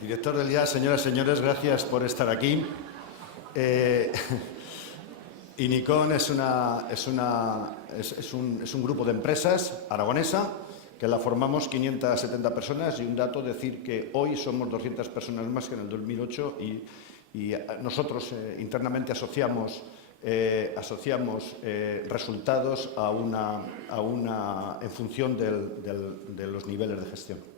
Director del IAS, señoras y señores, gracias por estar aquí. Inicon es un grupo de empresas aragonesa que la formamos 570 personas y un dato decir que hoy somos 200 personas más que en el 2008 y nosotros internamente asociamos resultados en función de los niveles de gestión.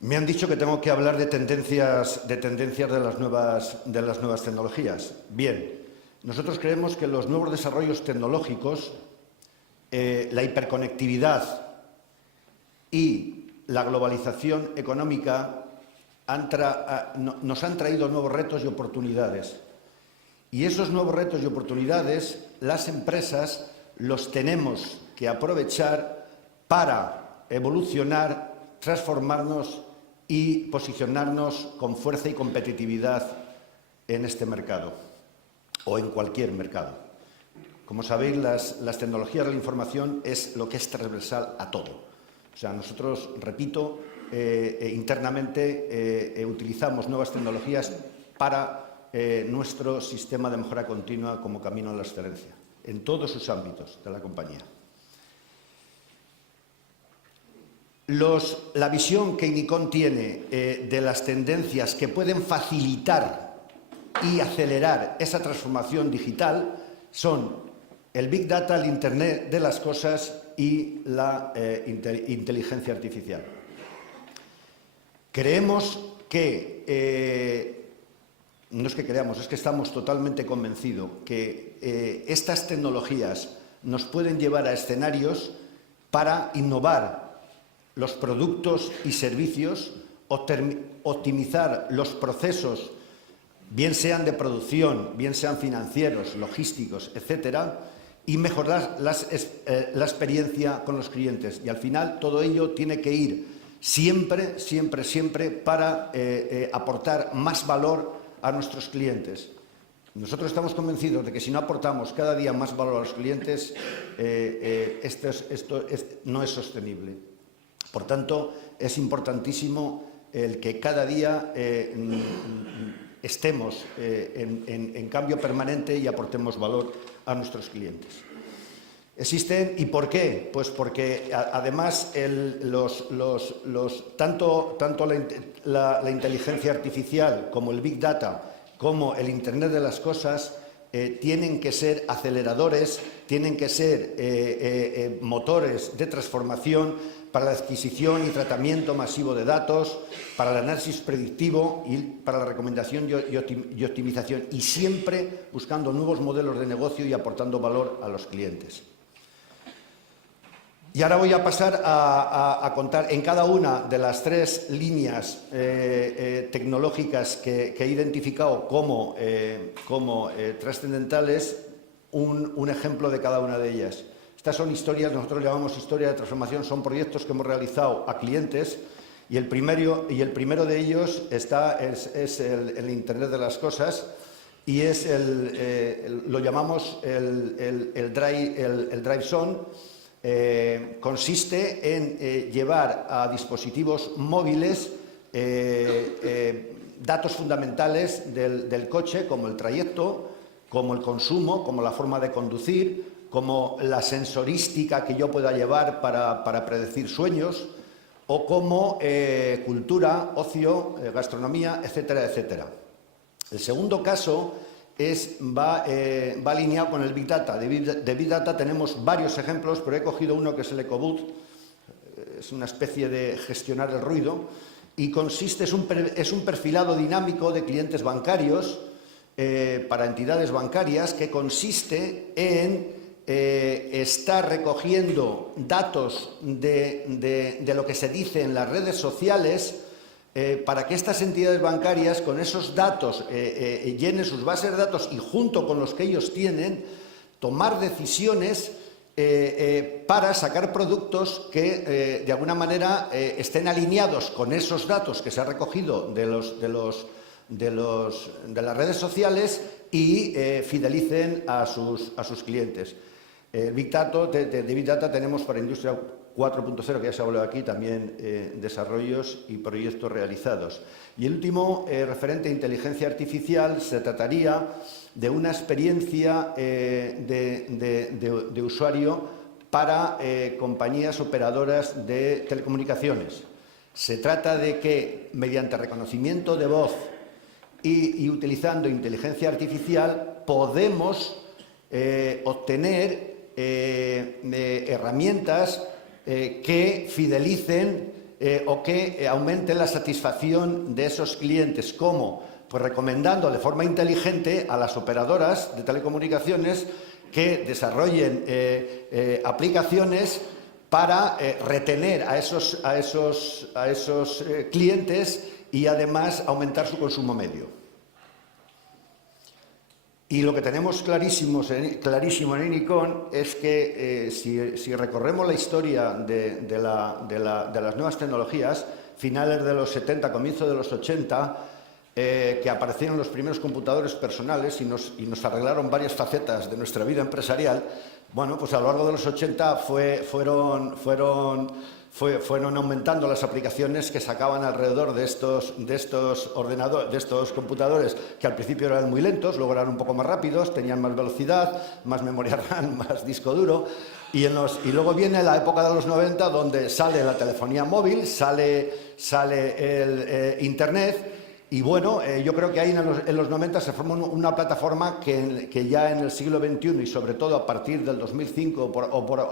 Me han dicho que tengo que hablar de tendencias de las nuevas tecnologías. Bien, nosotros creemos que los nuevos desarrollos tecnológicos, la hiperconectividad y la globalización económica nos han traído nuevos retos y oportunidades. Y esos nuevos retos y oportunidades, las empresas los tenemos que aprovechar para evolucionar, transformarnos y posicionarnos con fuerza y competitividad en este mercado o en cualquier mercado. Como sabéis, las tecnologías de la información es lo que es transversal a todo. O sea, nosotros, repito, internamente utilizamos nuevas tecnologías para nuestro sistema de mejora continua como camino a la excelencia, en todos sus ámbitos de la compañía. La visión que Inicon tiene de las tendencias que pueden facilitar y acelerar esa transformación digital son el Big Data, el Internet de las cosas y la inteligencia artificial. Creemos que, no es que creamos, es que estamos totalmente convencidos que estas tecnologías nos pueden llevar a escenarios para innovar los productos y servicios, optimizar los procesos, bien sean de producción, bien sean financieros, logísticos, etcétera, y mejorar la experiencia con los clientes. Y al final todo ello tiene que ir siempre para aportar más valor a nuestros clientes. Nosotros estamos convencidos de que si no aportamos cada día más valor a los clientes, esto no es sostenible. Por tanto, es importantísimo el que cada día estemos en cambio permanente y aportemos valor a nuestros clientes. Existen, ¿y por qué? Pues porque además tanto la inteligencia artificial como el Big Data, como el Internet de las cosas, tienen que ser aceleradores, tienen que ser motores de transformación para la adquisición y tratamiento masivo de datos, para el análisis predictivo y para la recomendación y optimización, y siempre buscando nuevos modelos de negocio y aportando valor a los clientes. Y ahora voy a pasar a contar en cada una de las tres líneas tecnológicas que he identificado como trascendentales un ejemplo de cada una de ellas. Estas son historias, nosotros llamamos historia de transformación, son proyectos que hemos realizado a clientes y el primero de ellos es el Internet de las cosas y es lo llamamos el Drive Zone. Consiste en llevar a dispositivos móviles datos fundamentales del coche, como el trayecto, como el consumo, como la forma de conducir, como la sensorística que yo pueda llevar para predecir sueños, o como cultura, ocio, gastronomía, etcétera, etcétera. El segundo caso va alineado con el Big Data. De Big Data tenemos varios ejemplos, pero he cogido uno que es el EcoBoot, es una especie de gestionar el ruido, y consiste, es un perfilado dinámico de clientes bancarios para entidades bancarias que consiste en está recogiendo datos de lo que se dice en las redes sociales para que estas entidades bancarias con esos datos llenen sus bases de datos y junto con los que ellos tienen tomar decisiones para sacar productos que de alguna manera estén alineados con esos datos que se ha recogido de las redes sociales y fidelicen a sus clientes. De Big Data tenemos para industria 4.0, que ya se ha hablado aquí, también desarrollos y proyectos realizados. Y el último, referente a inteligencia artificial, se trataría de una experiencia de usuario para compañías operadoras de telecomunicaciones. Se trata de que, mediante reconocimiento de voz y utilizando inteligencia artificial, podemos obtener herramientas que fidelicen o que aumenten la satisfacción de esos clientes. ¿Cómo? Pues recomendando de forma inteligente a las operadoras de telecomunicaciones que desarrollen aplicaciones para retener a esos clientes y además aumentar su consumo medio. Y lo que tenemos clarísimo en Enicon es que si recorremos la historia de las nuevas tecnologías, finales de los 70, comienzo de los 80, que aparecieron los primeros computadores personales y nos arreglaron varias facetas de nuestra vida empresarial, bueno, pues a lo largo de los 80 fueron aumentando las aplicaciones que sacaban alrededor de estos computadores, que al principio eran muy lentos, luego eran un poco más rápidos, tenían más velocidad, más memoria RAM, más disco duro. Y luego viene la época de los 90, donde sale la telefonía móvil, sale el Internet. Y bueno, yo creo que ahí en los 90 se formó una plataforma que ya en el siglo XXI y sobre todo a partir del 2005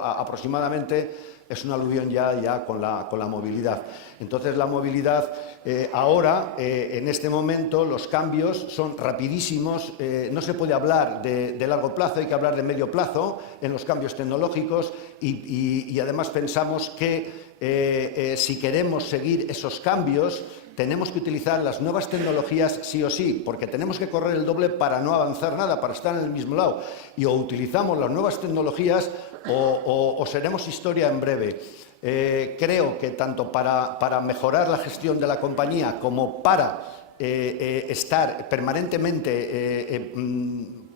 aproximadamente es una aluvión ya con la movilidad. Entonces la movilidad ahora, en este momento, los cambios son rapidísimos. No se puede hablar de largo plazo, hay que hablar de medio plazo en los cambios tecnológicos y además pensamos que si queremos seguir esos cambios, tenemos que utilizar las nuevas tecnologías sí o sí, porque tenemos que correr el doble para no avanzar nada, para estar en el mismo lado. Y o utilizamos las nuevas tecnologías o seremos historia en breve. Creo que tanto para mejorar la gestión de la compañía como para estar permanentemente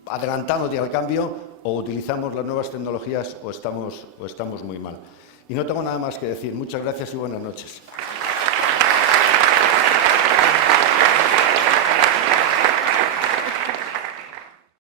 adelantándote al cambio, o utilizamos las nuevas tecnologías o estamos muy mal. Y no tengo nada más que decir. Muchas gracias y buenas noches.